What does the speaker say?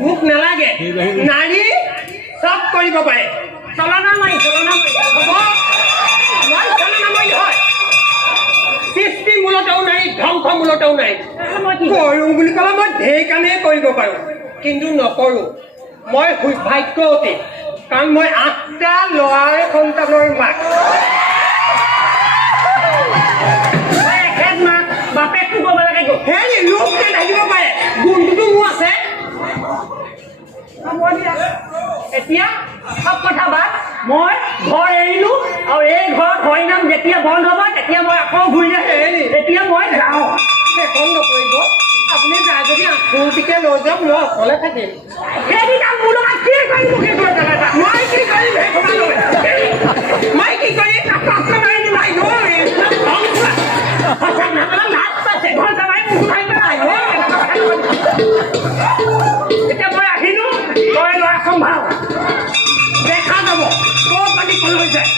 Muখ নালাগে নাৰী চব কৰিব পাৰে চলনা মাৰি হ'ব মই চলনা মাৰি হয় সৃষ্টি মূলতেও নাই ধ্বংস মূলতেও নাই কৰোঁ বুলি ক'লে মই ঢেৰ কামেই কৰিব পাৰোঁ কিন্তু নকৰোঁ মই ভাগ্যৱতী কাৰণ মই 8টা ল'ৰাৰ সন্তানৰ মাক বাপেকটো ক'ব লাগে হেৰি লোককে থাকিব পাৰে গুণটোতো মোৰ আছে এতিয়া সব কথা বাদ মই ঘৰ এৰিলোঁ আৰু এই ঘৰত হৰিনাম যেতিয়া বন্ধ হ'ব তেতিয়া মই আকৌ ঘূৰি আহিম এতিয়া মই যাওঁ সেইখন নকৰিব আপুনি যায় যদি আঁঠুটিকে লৈ যাওক মই অকলে থাকিম সেই কাম মোৰ লগত কি কৰিম মই কি কৰিম মই কি কৰিম এতিয়া মই আহিলোঁ তই ল'ৰা সম্ভাৱ দেখা যাব ক'ৰ পানী কলৈ যায়